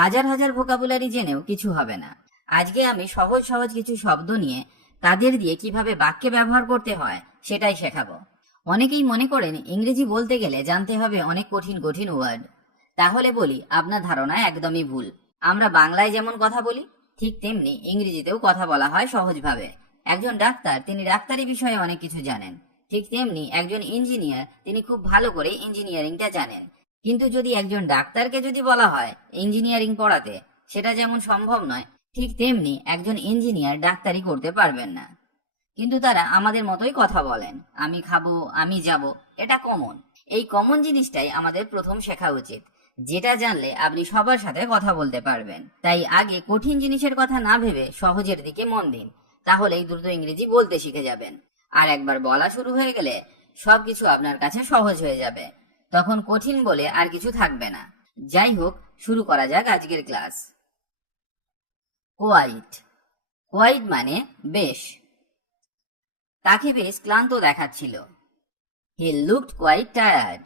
হাজার হাজার ভোকাবুলারি জেনেও কিছু হবে না। আজকে আমি সহজ সহজ কিছু শব্দ নিয়ে তাদের দিয়ে কিভাবে বাক্যে ব্যবহার করতে হয় সেটাই শেখাবো। অনেকেই মনে করেন ইংরেজি বলতে গেলে জানতে হবে অনেক কঠিন কঠিন ওয়ার্ড। তাহলে বলি, আপনার ধারণা একদমই ভুল। আমরা বাংলায় যেমন কথা বলি ঠিক তেমনি ইংরেজিতেও কথা বলা হয় সহজভাবে। একজন ডাক্তার, তিনি ডাক্তারি বিষয়ে অনেক কিছু জানেন। ঠিক তেমনি একজন ইঞ্জিনিয়ার, তিনি খুব ভালো করে ইঞ্জিনিয়ারিংটা জানেন। কিন্তু যদি একজন ডাক্তারকে যদি বলা হয় ইঞ্জিনিয়ারিং পড়াতে, সেটা যেমন সম্ভব নয়, ঠিক তেমনি একজন ইঞ্জিনিয়ার ডাক্তারি করতে পারবেন না। কিন্তু তারা আমাদের মতোই কথা বলেন, আমি খাবো, আমি যাব। এটা কমন। এই কমন জিনিসটাই আমাদের প্রথম শেখা উচিত, যেটা জানলে আপনি সবার সাথে কথা বলতে পারবেন। তাই আগে কঠিন জিনিসের কথা না ভেবে সহজের দিকে মন দিন, তাহলেই দ্রুত ইংরেজি বলতে শিখে যাবেন। আর একবার বলা শুরু হয়ে গেলে সবকিছু আপনার কাছে সহজ হয়ে যাবে। তখন কঠিন বলে আর কিছু থাকবে না। যাই হোক, শুরু করা যাক আজকের ক্লাস। কোয়াইট। কোয়াইট মানে বেশ। তাকে বেশ ক্লান্ত দেখাচ্ছিল। He looked quite tired.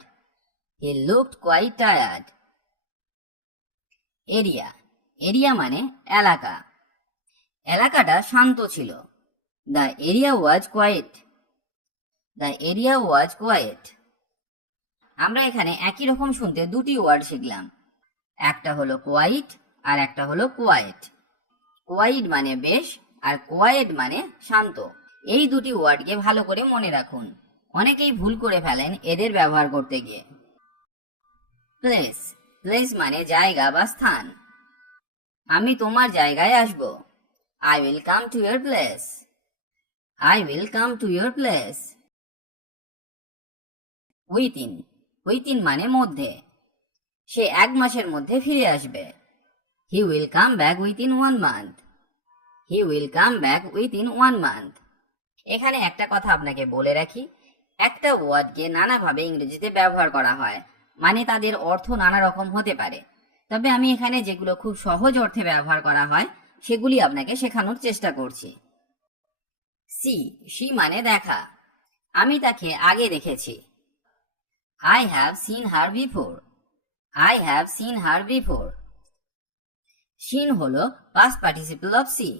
He looked quite tired. Area. Area মানে এলাকা। এলাকাটা শান্ত ছিল। The area was quiet. The area was quiet. আমরা এখানে একই রকম শুনতে দুটি ওয়ার্ড শিখলাম। একটা হলো কোয়াইট আর একটা হলো কোয়াইট। কোয়াইট মানে বেশ আর কোয়াইট মানে শান্ত। এই দুটি ওয়ার্ডকে ভালো করে মনে রাখুন। অনেকেই ভুল করে ফেলেন এদের ব্যবহার করতে গিয়ে। প্লেস। প্লেস মানে জায়গা বা স্থান। আমি তোমার জায়গায় আসব। I will come to your place. I will come to your place. Within. Within মানে মধ্যে। সে 1 মাসের মধ্যে ফিরে আসবে। He will come back within 1 month. He will come back within 1 month. এখানে একটা কথা আপনাকে বলে রাখি, একটা ওয়ার্ডকে নানাভাবে ইংরেজিতে ব্যবহার করা হয়, মানে তাদের অর্থ নানা রকম হতে পারে। তবে আমি এখানে যেগুলো খুব সহজ অর্থে ব্যবহার করা হয় সেগুলি আপনাকে শেখানোর চেষ্টা করছি। সি। সি মানে দেখা। আমি তাকে আগে দেখেছি। I have seen her before. I have seen her before. Seen হলো past participle of see,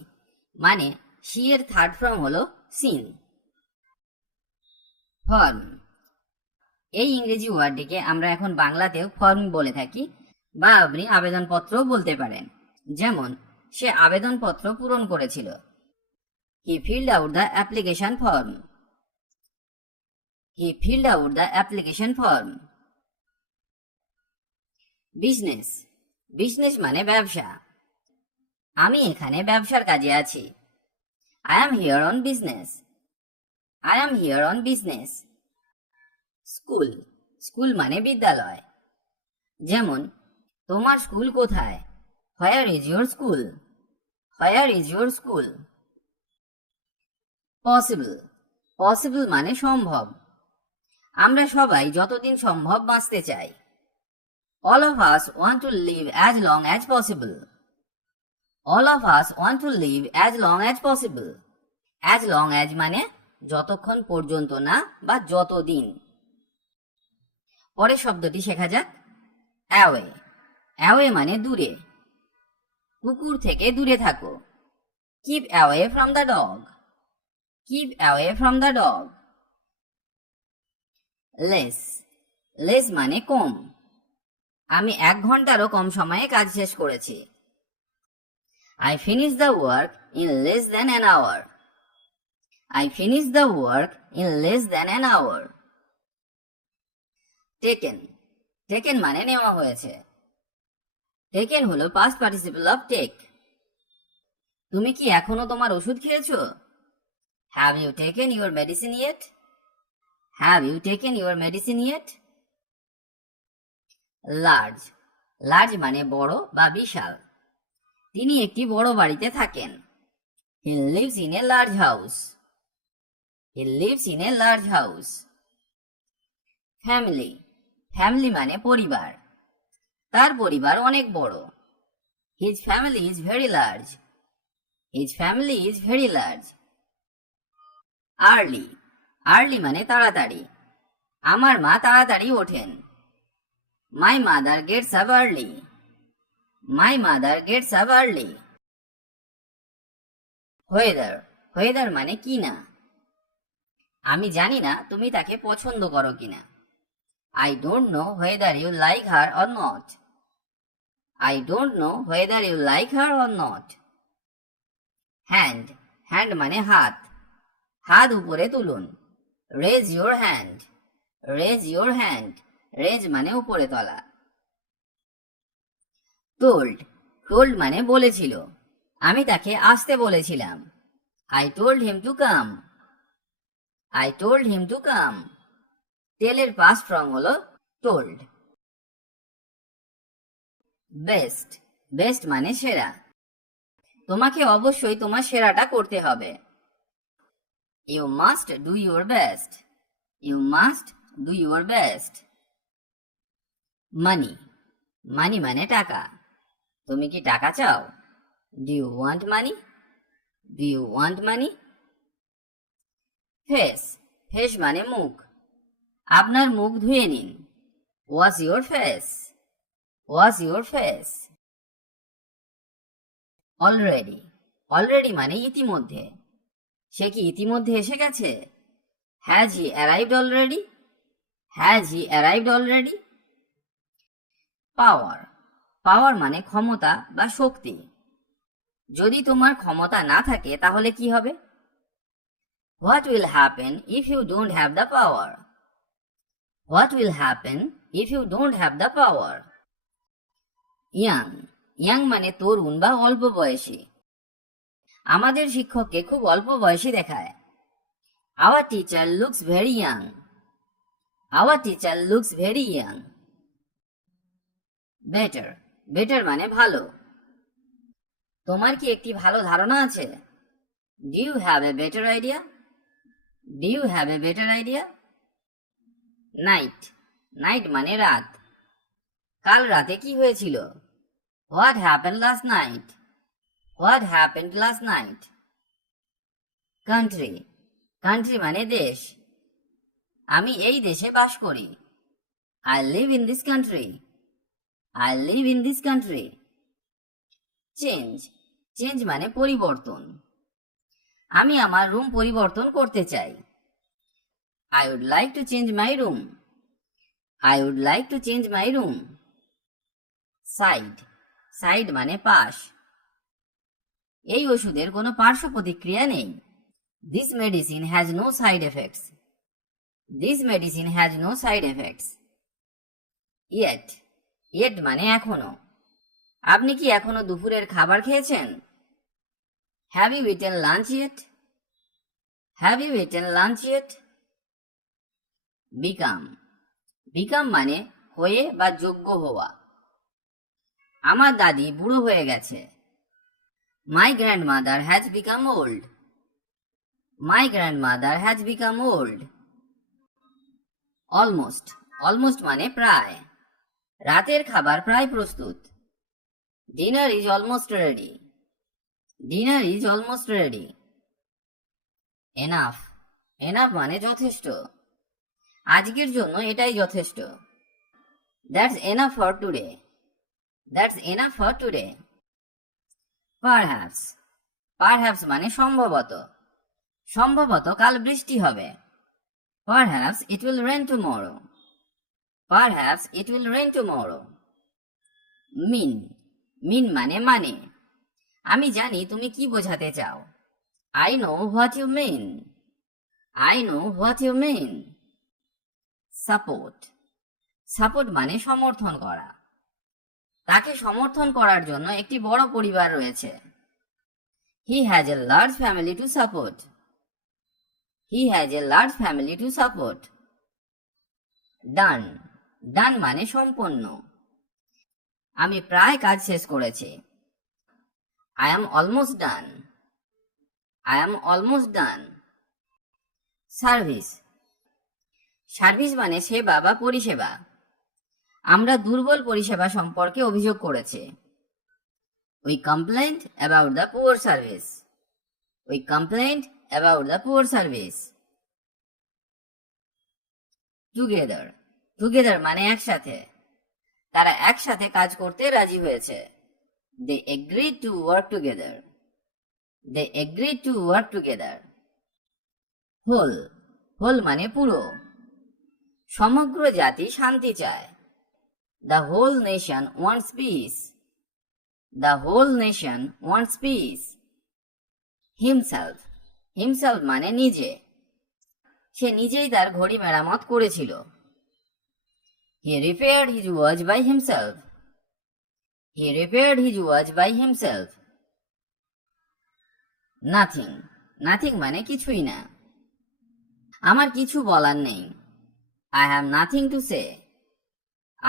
মানে she এর থার্ড ফর্ম হলো seen. ফর্ম। এই ইংরেজি ওয়ার্ডটিকে আমরা এখন বাংলাতেও ফর্ম বলে থাকি, বা আপনি আবেদনপত্রও বলতে পারেন। যেমন, সে আবেদনপত্র পূরণ করেছিল। He filled out the application form. He filled out the application form. Business. Business মানে ব্যবসা। আমি এখানে ব্যবসার কাজে আছি। I am here on business. I am here on business. School. School মানে বিদ্যালয়। যেমন, তোমার স্কুল কোথায়? Where is your school? Where is your school? Possible. Possible মানে সম্ভব। আমরা সবাই যতদিন সম্ভব বাঁচতে চাই। All of us want to live as long as possible. All of us want to live as long as possible. As long as মানে যতক্ষণ পর্যন্ত না বা যতদিন। পরের শব্দটি শেখা যাক। অ্যাওয়ে। অ্যাওয়ে মানে দূরে। কুকুর থেকে দূরে থাকো। Keep away from the dog. Keep away from the dog. Less. Less মানে কম। আমি 1 ঘন্টারও কম সময়ে কাজ শেষ করেছি। I finished the work in less than an hour. I finished the work in less than an hour. Taken. Taken মানে নেওয়া হয়েছে। Taken হলো past participle of take. তুমি কি এখনো তোমার ওষুধ খেয়েছো? Have you taken your medicine yet? Have you taken your medicine yet? Large. Large মানে বড় বা বিশাল। তিনি একটি বড় বাড়িতে থাকেন। He lives in a large house. He lives in a large house. Family. Family মানে পরিবার। তার পরিবার অনেক বড়। His family is very large. His family is very large. Early. Early মানে তাড়াতাড়ি। আমার মা তাড়াতাড়ি ওঠেন। My mother gets up early. My mother gets up early. Weather, weather মানে কি না। আমি জানি না তুমি তাকে পছন্দ করো কিনা। I don't know whether you like her or not. I don't know whether you like her or not. Hand, hand মানে হাত। হাত উপরে তুলুন। Raise your hand, raise your hand. Raise মানে উপরে তোলা। টোল্ড, টোল্ড মানে বলেছিল। আমি তাকে আসতে বলেছিলাম। I told him to come. I told him to come. টেলের পাস্ট ফর্ম হলো টোল্ড। বেস্ট, বেস্ট মানে সেরা। তোমাকে অবশ্যই তোমার সেরাটা করতে হবে। You must do your best. You must do your best. Money, money মানে টাকা। তুমি কি টাকা চাও? Do you want money? Do you want money? Face, face মানে মুখ। আপনার মুখ ধুয়ে নিন। Wash your face, wash your face. Already, already মানে ইতিমধ্যে। সে কি ইতিমধ্যে এসে গেছে? Has he arrived already? Has he arrived already? Power, power মানে ক্ষমতা বা শক্তি। যদি তোমার ক্ষমতা না থাকে তাহলে কি হবে? What will happen if you don't have the power? What will happen if you don't have the power? Young, young মানে তরুণ বা অল্প বয়সী। আমাদের শিক্ষককে খুব অল্প বয়সী দেখায়। Our teacher looks very young. Our teacher looks very young. Better, better মানে ভালো। তোমার কি একটি ভালো ধারণা আছে? Do you have a better idea? Do you have a better idea? Night, night মানে রাত। কাল রাতে কি হয়েছিল? What happened last night? What happened last night? Country, country মানে দেশ। আমি এই দেশে বাস করি। I live in this country. I live in this country. Change, change মানে পরিবর্তন। আমি আমার রুম পরিবর্তন করতে চাই। I would like to change my room. I would like to change my room. Side, side মানে পাশ। এই ওষুধের কোনো পার্শ্ব প্রতিক্রিয়া নেই। This medicine has no side effects. This medicine has no side effects. Yet, yet মানে এখনো। আপনি কি এখনো দুপুরের খাবার খেয়েছেন? Have you eaten lunch yet? Have you eaten lunch yet? Become, become মানে হয়ে বা যোগ্য হওয়া। আমার দাদি বুড়ো হয়ে গেছে। My grandmother has become old. My grandmother has become old. Almost, almost মানে প্রায়। রাতের খাবার প্রায় প্রস্তুত। Dinner is almost ready. Dinner is almost ready. Enough, enough মানে যথেষ্ট। আজকের জন্য এটাই যথেষ্ট। That's enough for today. That's enough for today. Perhaps, perhaps মানে সম্ভবত। সম্ভবত কাল বৃষ্টি হবে। Perhaps it will rain tomorrow. Perhaps it will rain tomorrow. Mean, mean মানে মানে। আমি জানি তুমি কি বোঝাতে চাও। I know what you mean. I know what you mean. Support, support মানে সমর্থন করা। তাকে সমর্থন করার জন্য একটি বড় পরিবার রয়েছে। He has a large family to support. He has a large family to support. Done, done মানে সম্পন্ন। আমি প্রায় কাজ শেষ করেছি। I am almost done. I am almost done. Service, service মানে সেবা বা পরিষেবা। আমরা দুর্বল পরিষেবা সম্পর্কে অভিযোগ করেছি। We complained about the poor service. We complained about the poor service. Together, together মানে একসাথে। তারা একসাথে কাজ করতে রাজি হয়েছে। They agreed to work together. They agreed to work together. Whole. Whole মানে পুরো। সমগ্র জাতি শান্তি চায়। The whole nation wants peace. The whole nation wants peace. Himself. Himself মানে নিজে। সে নিজেই তার ঘড়ি মেরামত করেছিল। He repaired his watch by himself. He repaired his watch by himself. Nothing. Nothing মানে কিছুই না। আমার কিছু বলার নেই। I have nothing to say.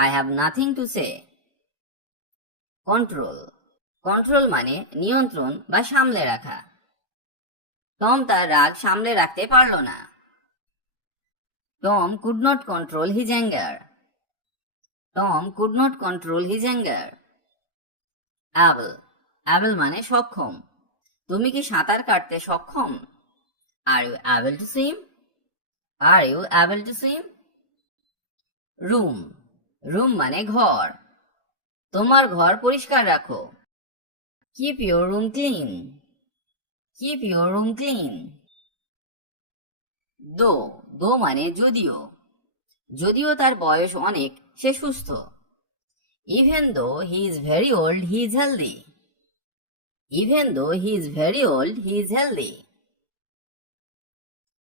I have nothing to say. Control. Control মানে নিয়ন্ত্রণ বা সামলে রাখা। টম তার রাগ সামলে রাখতে পারল না। Tom could not control his anger. Tom could not control his anger. Able. Able মানে সক্ষম। তুমি কি সাঁতার কাটতে সক্ষম? Are you able to swim? Are you able to swim? Room. Room মানে ঘর। তোমার ঘর পরিষ্কার রাখো। Keep your room clean. Keep your room clean. Though. Though মানে যদিও। যদিও তার বয়স অনেক, সে সুস্থ। Even though he is very old, he is healthy. Even though he is very old, he is healthy.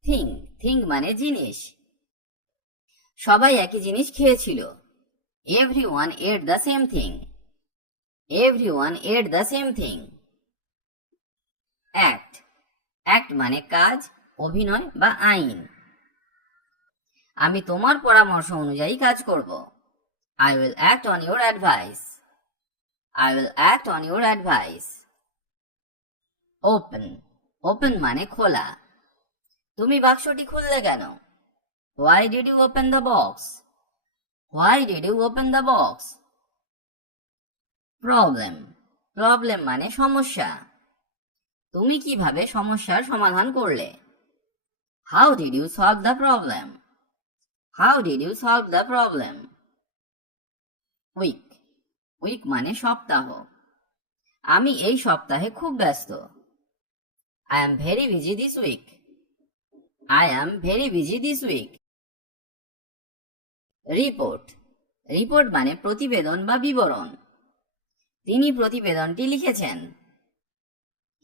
Thing. Thing মানে জিনিস। সবাই একই জিনিস খেয়েছিল। Everyone ate the same thing. Everyone ate the same thing. Act. Act মানে কাজ, অভিনয় বা আইন। আমি তোমার পরামর্শ অনুযায়ী কাজ করব। I will act on your advice. I will act on your advice. Open. Open মানে খোলা। তুমি বাক্সটি খুললে কেন? Why did you open the box? Why did you open the box? Problem. Problem মানে সমস্যা। তুমি কিভাবে সমস্যার সমাধান করলে? How did you solve the problem? How did you solve the problem? Week. Week মানে সপ্তাহ। আমি এই সপ্তাহে খুব ব্যস্ত। I am very busy this week. I am very busy this week. Report. Report মানে প্রতিবেদন বা বিবরণ। তিনি প্রতিবেদনটি লিখেছেন।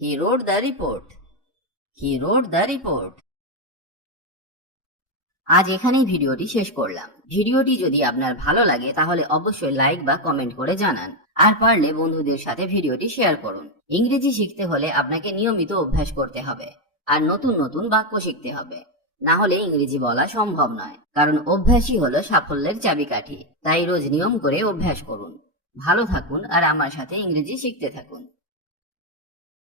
He wrote the report. He wrote the report. আজ এখানেই ভিডিওটি শেষ করলাম। ভিডিওটি যদি আপনার ভালো লাগে তাহলে অবশ্যই লাইক বা কমেন্ট করে জানান, আর পারলে বন্ধুদের সাথে ভিডিওটি শেয়ার করুন। ইংরেজি শিখতে হলে আপনাকে নিয়মিত অভ্যাস করতে হবে আর নতুন নতুন বাক্য শিখতে হবে, না হলে ইংরেজি বলা সম্ভব নয়। কারণ অভ্যাসই হলো সাফল্যের চাবিকাঠি। তাই রোজ নিয়ম করে অভ্যাস করুন। ভালো থাকুন আর আমার সাথে ইংরেজি শিখতে থাকুন।